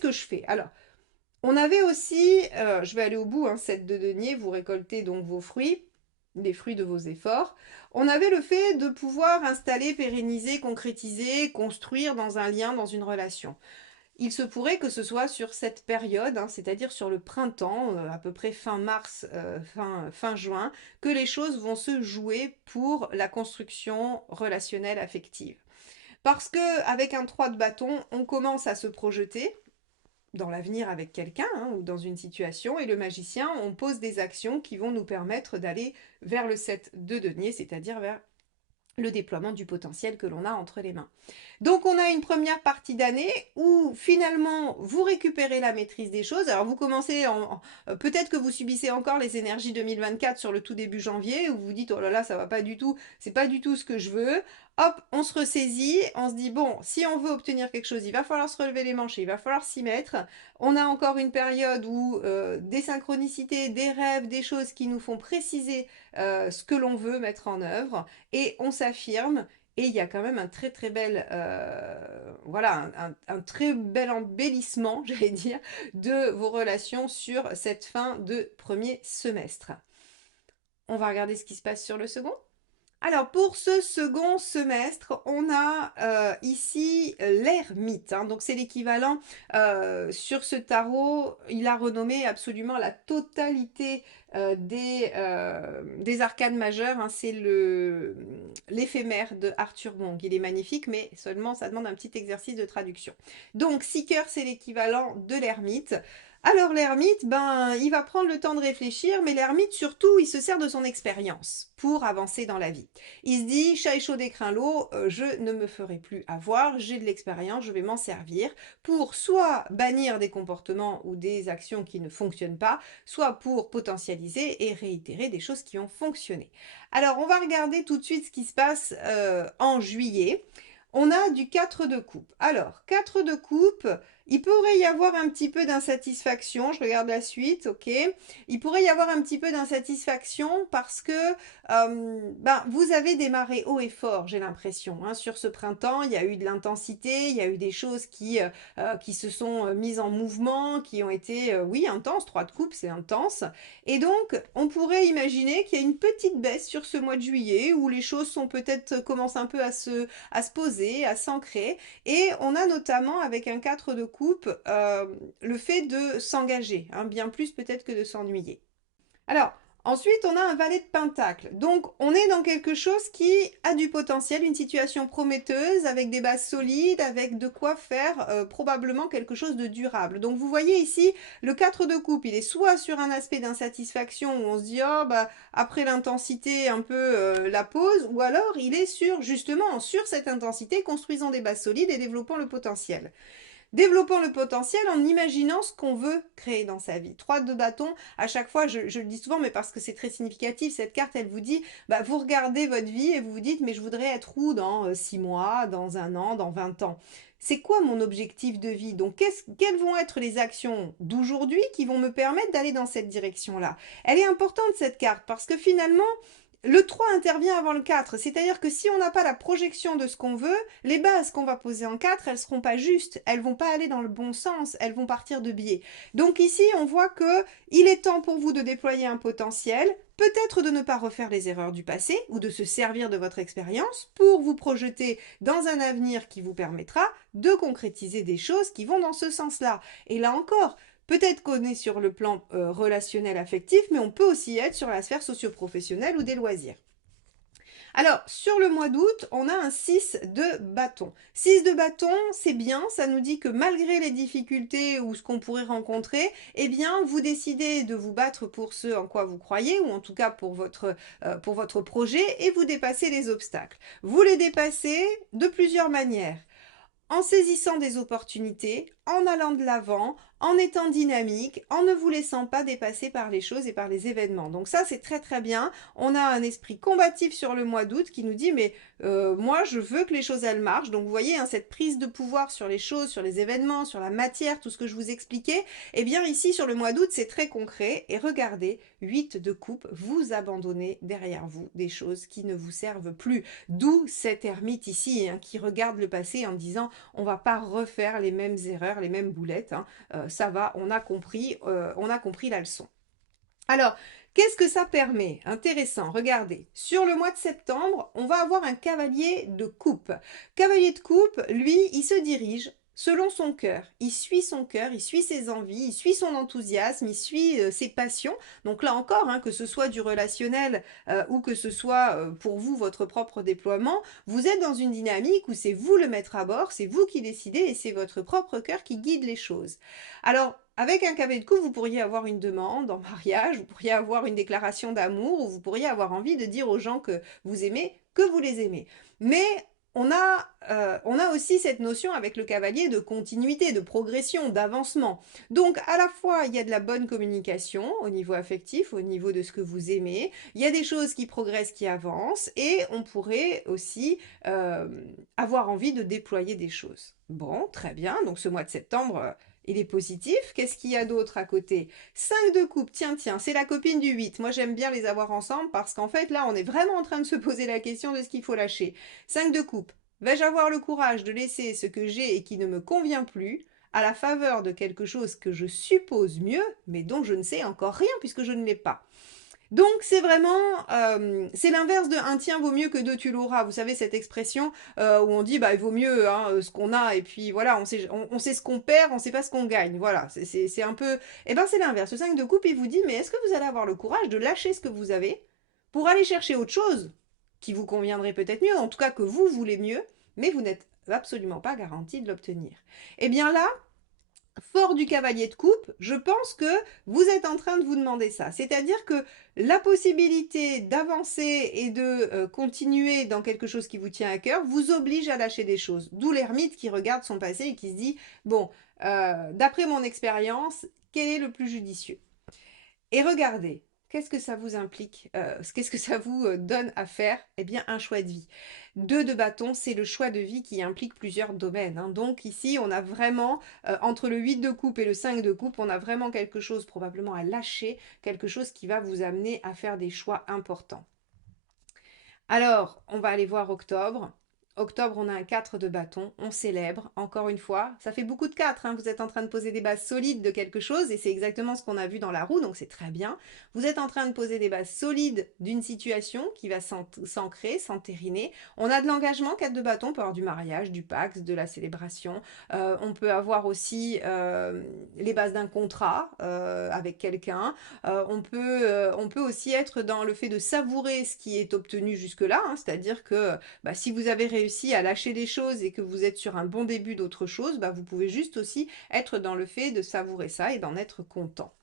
que je fais? Alors, on avait aussi, je vais aller au bout, hein, 7 de denier, vous récoltez donc vos fruits, les fruits de vos efforts. On avait le fait de pouvoir installer, pérenniser, concrétiser, construire dans un lien, dans une relation. Il se pourrait que ce soit sur cette période, hein, c'est-à-dire sur le printemps, à peu près fin mars, fin juin, que les choses vont se jouer pour la construction relationnelle affective. Parce que avec un 3 de bâton, on commence à se projeter dans l'avenir avec quelqu'un, hein, ou dans une situation, et le magicien, on pose des actions qui vont nous permettre d'aller vers le 7 de denier, c'est-à-dire vers le déploiement du potentiel que l'on a entre les mains. Donc on a une première partie d'année où finalement vous récupérez la maîtrise des choses. Alors vous commencez peut-être que vous subissez encore les énergies 2024 sur le tout début janvier où vous vous dites oh là là ça va pas du tout, c'est pas du tout ce que je veux. Hop, on se ressaisit, on se dit bon, si on veut obtenir quelque chose, il va falloir se relever les manches, il va falloir s'y mettre. On a encore une période où des synchronicités, des rêves, des choses qui nous font préciser ce que l'on veut mettre en œuvre et on s'affirme et il y a quand même un très très bel, voilà, un très bel embellissement, j'allais dire, de vos relations sur cette fin de premier semestre. On va regarder ce qui se passe sur le second. Alors pour ce second semestre, on a ici l'ermite, hein, donc c'est l'équivalent sur ce tarot, il a renommé absolument la totalité des arcanes majeures, hein, c'est l'éphémère de Arthur Wong, il est magnifique mais seulement ça demande un petit exercice de traduction. Donc Seeker c'est l'équivalent de l'ermite. Alors l'ermite, ben, il va prendre le temps de réfléchir, mais l'ermite surtout, il se sert de son expérience pour avancer dans la vie. Il se dit, chat et chaud d'écrin l'eau, je ne me ferai plus avoir, j'ai de l'expérience, je vais m'en servir pour soit bannir des comportements ou des actions qui ne fonctionnent pas, soit pour potentialiser et réitérer des choses qui ont fonctionné. Alors on va regarder tout de suite ce qui se passe en juillet. On a du 4 de coupe. Alors, 4 de coupe, il pourrait y avoir un petit peu d'insatisfaction. Je regarde la suite, ok. Il pourrait y avoir un petit peu d'insatisfaction parce que ben, vous avez démarré haut et fort, j'ai l'impression. Hein. Sur ce printemps, il y a eu de l'intensité, il y a eu des choses qui se sont mises en mouvement, qui ont été, oui, intenses. 3 de coupe, c'est intense. Et donc, on pourrait imaginer qu'il y a une petite baisse sur ce mois de juillet où les choses sont peut-être commencent un peu à se poser, à s'ancrer. Et on a notamment avec un 4 de coupe le fait de s'engager, hein, bien plus peut-être que de s'ennuyer. Alors, ensuite, on a un valet de pentacle. Donc, on est dans quelque chose qui a du potentiel, une situation prometteuse, avec des bases solides, avec de quoi faire probablement quelque chose de durable. Donc, vous voyez ici, le 4 de coupe, il est soit sur un aspect d'insatisfaction où on se dit, oh, bah, après l'intensité, un peu la pause, ou alors il est justement, sur cette intensité, construisant des bases solides et développant le potentiel. Développons le potentiel en imaginant ce qu'on veut créer dans sa vie. 3 de bâton, à chaque fois, je le dis souvent, mais parce que c'est très significatif, cette carte, elle vous dit, bah, vous regardez votre vie et vous vous dites, mais je voudrais être où dans 6 mois, dans un an, dans 20 ans. C'est quoi mon objectif de vie? Donc, quelles vont être les actions d'aujourd'hui qui vont me permettre d'aller dans cette direction-là? Elle est importante, cette carte, parce que finalement, le 3 intervient avant le 4, c'est-à-dire que si on n'a pas la projection de ce qu'on veut, les bases qu'on va poser en 4, elles seront pas justes, elles vont pas aller dans le bon sens, elles vont partir de biais. Donc ici, on voit que il est temps pour vous de déployer un potentiel, peut-être de ne pas refaire les erreurs du passé ou de se servir de votre expérience pour vous projeter dans un avenir qui vous permettra de concrétiser des choses qui vont dans ce sens-là. Et là encore, peut-être qu'on est sur le plan relationnel affectif, mais on peut aussi être sur la sphère socio-professionnelle ou des loisirs. Alors, sur le mois d'août, on a un 6 de bâton. 6 de bâton, c'est bien, ça nous dit que malgré les difficultés ou ce qu'on pourrait rencontrer, eh bien, vous décidez de vous battre pour ce en quoi vous croyez, ou en tout cas pour votre projet, et vous dépassez les obstacles. Vous les dépassez de plusieurs manières. En saisissant des opportunités, en allant de l'avant, en étant dynamique, en ne vous laissant pas dépasser par les choses et par les événements. Donc ça, c'est très très bien. On a un esprit combatif sur le mois d'août qui nous dit, mais moi, je veux que les choses, elles marchent. Donc vous voyez, hein, cette prise de pouvoir sur les choses, sur les événements, sur la matière, tout ce que je vous expliquais, eh bien ici, sur le mois d'août, c'est très concret. Et regardez, 8 de coupe, vous abandonnez derrière vous des choses qui ne vous servent plus. D'où cet ermite ici, hein, qui regarde le passé en disant, on va pas refaire les mêmes erreurs, les mêmes boulettes, hein. Ça va, on a compris la leçon. Alors, qu'est-ce que ça permet? Intéressant, regardez. Sur le mois de septembre, on va avoir un cavalier de coupe. Cavalier de coupe, lui, il se dirige selon son cœur. Il suit son cœur, il suit ses envies, il suit son enthousiasme, il suit ses passions. Donc là encore, hein, que ce soit du relationnel ou que ce soit pour vous, votre propre déploiement, vous êtes dans une dynamique où c'est vous le maître à bord, c'est vous qui décidez et c'est votre propre cœur qui guide les choses. Alors, avec un cavalier de coupe, vous pourriez avoir une demande en mariage, vous pourriez avoir une déclaration d'amour, ou vous pourriez avoir envie de dire aux gens que vous aimez, que vous les aimez. Mais on a aussi cette notion avec le cavalier de continuité, de progression, d'avancement. Donc à la fois, il y a de la bonne communication au niveau affectif, au niveau de ce que vous aimez, il y a des choses qui progressent, qui avancent, et on pourrait aussi avoir envie de déployer des choses. Bon, très bien, donc ce mois de septembre, il est positif. Qu'est-ce qu'il y a d'autre à côté? 5 de coupe, tiens, c'est la copine du 8. Moi, j'aime bien les avoir ensemble parce qu'en fait, là, on est vraiment en train de se poser la question de ce qu'il faut lâcher. 5 de coupe. Vais-je avoir le courage de laisser ce que j'ai et qui ne me convient plus à la faveur de quelque chose que je suppose mieux, mais dont je ne sais encore rien puisque je ne l'ai pas? Donc c'est vraiment, c'est l'inverse de un tien vaut mieux que deux tu l'auras. Vous savez cette expression où on dit bah il vaut mieux hein, ce qu'on a et puis voilà on sait ce qu'on perd, on sait pas ce qu'on gagne. Voilà c'est un peu, et ben c'est l'inverse. Le 5 de coupe il vous dit mais est-ce que vous allez avoir le courage de lâcher ce que vous avez pour aller chercher autre chose qui vous conviendrait peut-être mieux, en tout cas que vous voulez mieux, mais vous n'êtes absolument pas garanti de l'obtenir. Et bien là, fort du cavalier de coupe, je pense que vous êtes en train de vous demander ça. C'est-à-dire que la possibilité d'avancer et de continuer dans quelque chose qui vous tient à cœur vous oblige à lâcher des choses. D'où l'ermite qui regarde son passé et qui se dit, bon, d'après mon expérience, quel est le plus judicieux? Et regardez, qu'est-ce que ça vous implique? Qu'est-ce que ça vous donne à faire? Eh bien, un choix de vie. 2 de bâton, c'est le choix de vie qui implique plusieurs domaines, hein. Donc ici, on a vraiment, entre le 8 de coupe et le 5 de coupe, on a vraiment quelque chose probablement à lâcher, quelque chose qui va vous amener à faire des choix importants. Alors, on va aller voir octobre. Octobre, on a un 4 de bâton, on célèbre, encore une fois. Ça fait beaucoup de 4, hein. Vous êtes en train de poser des bases solides de quelque chose, et c'est exactement ce qu'on a vu dans la roue, donc c'est très bien. Vous êtes en train de poser des bases solides d'une situation qui va s'ancrer, s'entériner. On a de l'engagement, 4 de bâton, on peut avoir du mariage, du pax, de la célébration. On peut avoir aussi les bases d'un contrat avec quelqu'un. On peut aussi être dans le fait de savourer ce qui est obtenu jusque-là, hein, c'est-à-dire que bah, si vous avez réussi à lâcher des choses et que vous êtes sur un bon début d'autre chose, bah, vous pouvez juste aussi être dans le fait de savourer ça et d'en être content.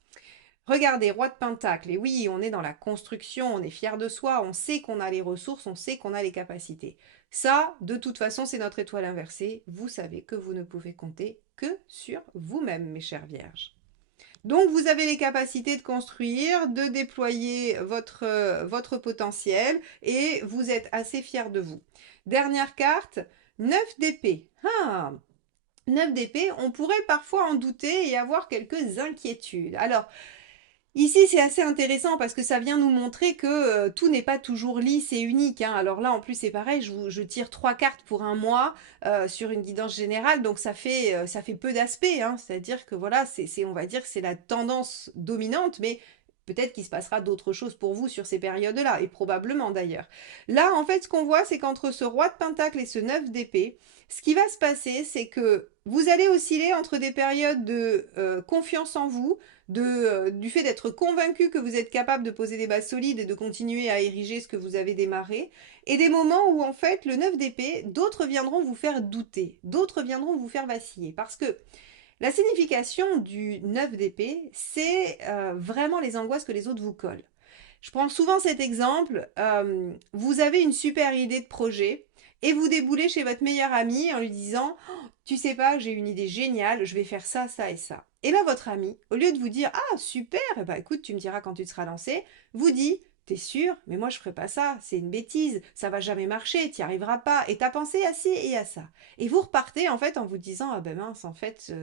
Regardez, roi de pentacle, et oui, on est dans la construction, on est fier de soi, on sait qu'on a les ressources, on sait qu'on a les capacités. Ça, de toute façon, c'est notre étoile inversée. Vous savez que vous ne pouvez compter que sur vous-même, mes chères vierges. Donc, vous avez les capacités de construire, de déployer votre potentiel et vous êtes assez fiers de vous. Dernière carte, 9 d'épée. Ah, 9 d'épée, on pourrait parfois en douter et avoir quelques inquiétudes. Alors, Ici, c'est assez intéressant parce que ça vient nous montrer que tout n'est pas toujours lisse et unique, hein. Alors là, en plus, c'est pareil, je tire 3 cartes pour un mois sur une guidance générale, donc ça fait peu d'aspects, hein. C'est-à-dire que voilà, on va dire que c'est la tendance dominante, mais peut-être qu'il se passera d'autres choses pour vous sur ces périodes-là, et probablement d'ailleurs. Là, en fait, ce qu'on voit, c'est qu'entre ce roi de pentacle et ce 9 d'épée, ce qui va se passer, c'est que vous allez osciller entre des périodes de confiance en vous, du fait d'être convaincu que vous êtes capable de poser des bases solides et de continuer à ériger ce que vous avez démarré, et des moments où en fait le 9 d'épée, d'autres viendront vous faire douter, d'autres viendront vous faire vaciller, parce que la signification du 9 d'épée, c'est vraiment les angoisses que les autres vous collent. Je prends souvent cet exemple. Vous avez une super idée de projet et vous déboulez chez votre meilleur ami en lui disant tu sais pas, j'ai une idée géniale, je vais faire ça, ça et ça. Et là, votre ami, au lieu de vous dire ah super, bah écoute, tu me diras quand tu te seras lancé, vous dit t'es sûr, mais moi je ferai pas ça, c'est une bêtise, ça va jamais marcher, t'y arriveras pas, et t'as pensé à ci et à ça. Et vous repartez en fait en vous disant ah ben mince, en fait,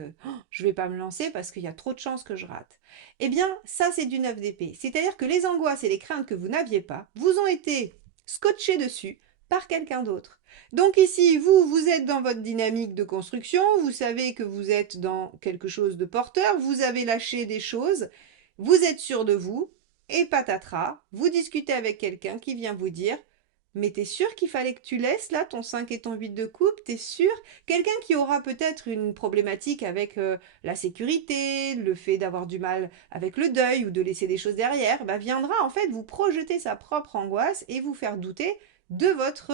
je vais pas me lancer parce qu'il y a trop de chances que je rate. Eh bien, ça, c'est du 9 d'épée. C'est-à-dire que les angoisses et les craintes que vous n'aviez pas vous ont été scotchées dessus par quelqu'un d'autre. Donc ici, vous êtes dans votre dynamique de construction, vous savez que vous êtes dans quelque chose de porteur, vous avez lâché des choses, vous êtes sûr de vous, et patatras, vous discutez avec quelqu'un qui vient vous dire mais t'es sûr qu'il fallait que tu laisses là ton 5 et ton 8 de coupe, t'es sûr? Quelqu'un qui aura peut-être une problématique avec la sécurité, le fait d'avoir du mal avec le deuil ou de laisser des choses derrière, bah viendra en fait vous projeter sa propre angoisse et vous faire douter de votre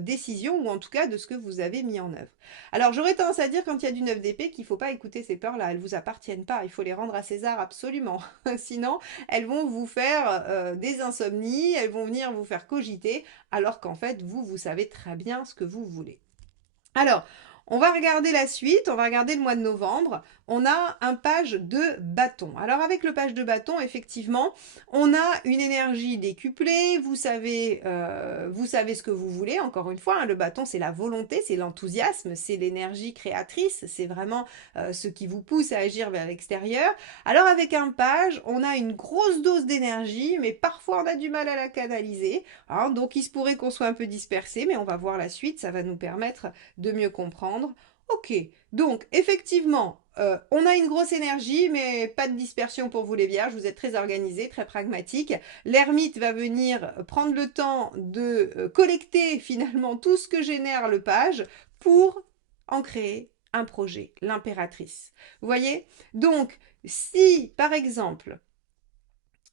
décision ou en tout cas de ce que vous avez mis en œuvre. Alors j'aurais tendance à dire quand il y a du 9 d'épée qu'il ne faut pas écouter ces peurs-là, elles ne vous appartiennent pas, il faut les rendre à César absolument. Sinon, elles vont vous faire des insomnies, elles vont venir vous faire cogiter, alors qu'en fait, vous savez très bien ce que vous voulez. Alors, on va regarder la suite, on va regarder le mois de novembre. On a un page de bâton. Alors avec le page de bâton, effectivement, on a une énergie décuplée. Vous savez ce que vous voulez. Encore une fois, hein, le bâton, c'est la volonté, c'est l'enthousiasme, c'est l'énergie créatrice, c'est vraiment ce qui vous pousse à agir vers l'extérieur. Alors avec un page, on a une grosse dose d'énergie, mais parfois on a du mal à la canaliser, hein. Donc il se pourrait qu'on soit un peu dispersé, mais on va voir la suite, ça va nous permettre de mieux comprendre. Ok, donc effectivement, on a une grosse énergie, mais pas de dispersion pour vous les vierges, vous êtes très organisés, très pragmatiques. L'ermite va venir prendre le temps de collecter finalement tout ce que génère le page pour en créer un projet, l'impératrice. Vous voyez? Donc, si par exemple,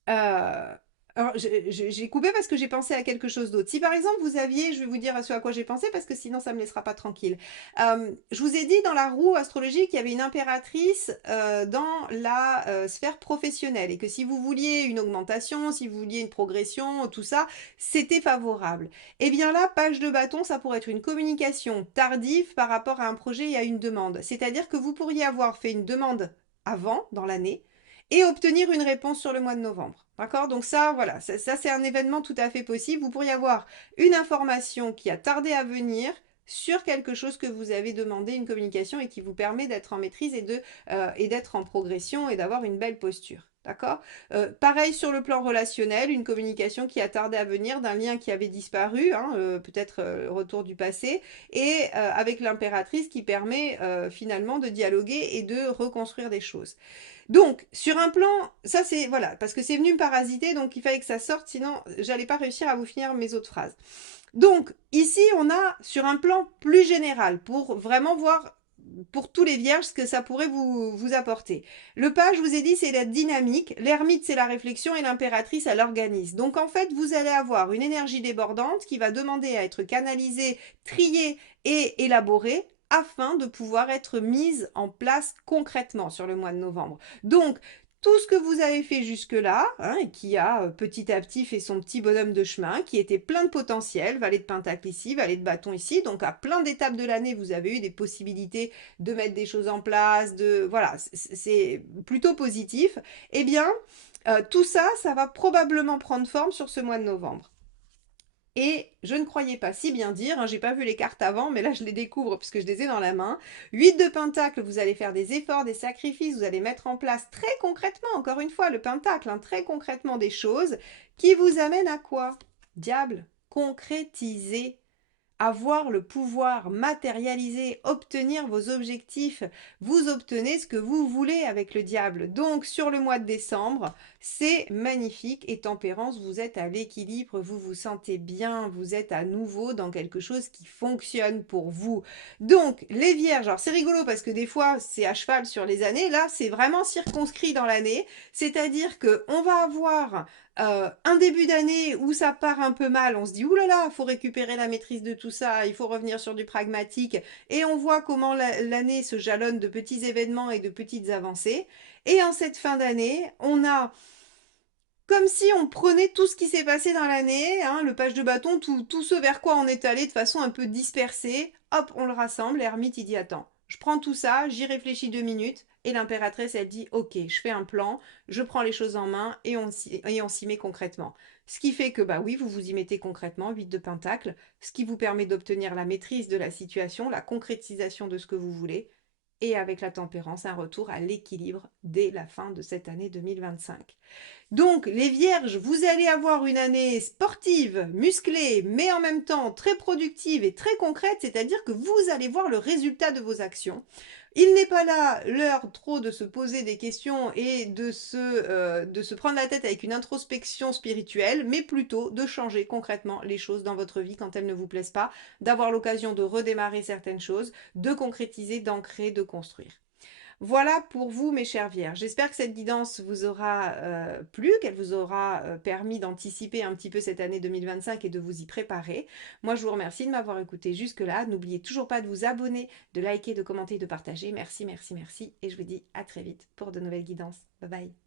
euh, alors, j'ai coupé parce que j'ai pensé à quelque chose d'autre. Si par exemple vous aviez, je vais vous dire ce à quoi j'ai pensé parce que sinon ça me laissera pas tranquille. Je vous ai dit dans la roue astrologique qu'il y avait une impératrice dans la sphère professionnelle et que si vous vouliez une augmentation, si vous vouliez une progression, tout ça, c'était favorable. Eh bien là, page de bâton, ça pourrait être une communication tardive par rapport à un projet et à une demande. C'est-à-dire que vous pourriez avoir fait une demande avant, dans l'année, et obtenir une réponse sur le mois de novembre. D'accord? Donc ça, voilà, ça c'est un événement tout à fait possible. Vous pourriez avoir une information qui a tardé à venir sur quelque chose que vous avez demandé, une communication, et qui vous permet d'être en maîtrise et d'être en progression et d'avoir une belle posture. D'accord? Pareil sur le plan relationnel, une communication qui a tardé à venir d'un lien qui avait disparu, hein, peut-être retour du passé, et avec l'impératrice qui permet finalement de dialoguer et de reconstruire des choses. Donc, sur un plan, ça c'est, voilà, parce que c'est venu me parasiter, donc il fallait que ça sorte, sinon j'allais pas réussir à vous finir mes autres phrases. Donc, ici, on a sur un plan plus général, pour vraiment voir pour tous les vierges ce que ça pourrait vous apporter. Le page, je vous ai dit, c'est la dynamique, l'ermite, c'est la réflexion et l'impératrice, elle organise. Donc, en fait, vous allez avoir une énergie débordante qui va demander à être canalisée, triée et élaborée afin de pouvoir être mise en place concrètement sur le mois de novembre. Donc, tout ce que vous avez fait jusque-là, hein, et qui a petit à petit fait son petit bonhomme de chemin, qui était plein de potentiel, valet de pentacle ici, valet de bâton ici, donc à plein d'étapes de l'année, vous avez eu des possibilités de mettre des choses en place, voilà, c'est plutôt positif. Eh bien, tout ça, ça va probablement prendre forme sur ce mois de novembre. Et je ne croyais pas si bien dire, hein, j'ai pas vu les cartes avant, mais là je les découvre puisque je les ai dans la main. 8 de pentacle, vous allez faire des efforts, des sacrifices, vous allez mettre en place très concrètement, encore une fois, le pentacle, hein, très concrètement des choses qui vous amènent à quoi? Diable, concrétiser, avoir le pouvoir, matérialiser, obtenir vos objectifs. Vous obtenez ce que vous voulez avec le diable. Donc sur le mois de décembre, c'est magnifique. Et tempérance, vous êtes à l'équilibre, vous vous sentez bien, vous êtes à nouveau dans quelque chose qui fonctionne pour vous. Donc les vierges, alors c'est rigolo parce que des fois c'est à cheval sur les années, là c'est vraiment circonscrit dans l'année, c'est-à-dire que on va avoir un début d'année où ça part un peu mal, on se dit oulala, il faut récupérer la maîtrise de tout ça, il faut revenir sur du pragmatique, et on voit comment l'année se jalonne de petits événements et de petites avancées. Et en cette fin d'année, on a comme si on prenait tout ce qui s'est passé dans l'année, hein, le page de bâton, tout ce vers quoi on est allé de façon un peu dispersée, hop, on le rassemble, l'ermite il dit attends, je prends tout ça, j'y réfléchis 2 minutes, et l'impératrice elle dit ok, je fais un plan, je prends les choses en main et on s'y met concrètement. Ce qui fait que bah oui, vous vous y mettez concrètement, 8 de pentacle, ce qui vous permet d'obtenir la maîtrise de la situation, la concrétisation de ce que vous voulez, et avec la tempérance, un retour à l'équilibre dès la fin de cette année 2025. Donc, les vierges, vous allez avoir une année sportive, musclée, mais en même temps très productive et très concrète, c'est-à-dire que vous allez voir le résultat de vos actions. Il n'est pas là l'heure trop de se poser des questions et de se prendre la tête avec une introspection spirituelle, mais plutôt de changer concrètement les choses dans votre vie quand elles ne vous plaisent pas, d'avoir l'occasion de redémarrer certaines choses, de concrétiser, d'ancrer, de construire. Voilà pour vous, mes chères vierges. J'espère que cette guidance vous aura plu, qu'elle vous aura permis d'anticiper un petit peu cette année 2025 et de vous y préparer. Moi, je vous remercie de m'avoir écouté jusque-là. N'oubliez toujours pas de vous abonner, de liker, de commenter, de partager. Merci, merci, merci. Et je vous dis à très vite pour de nouvelles guidances. Bye bye.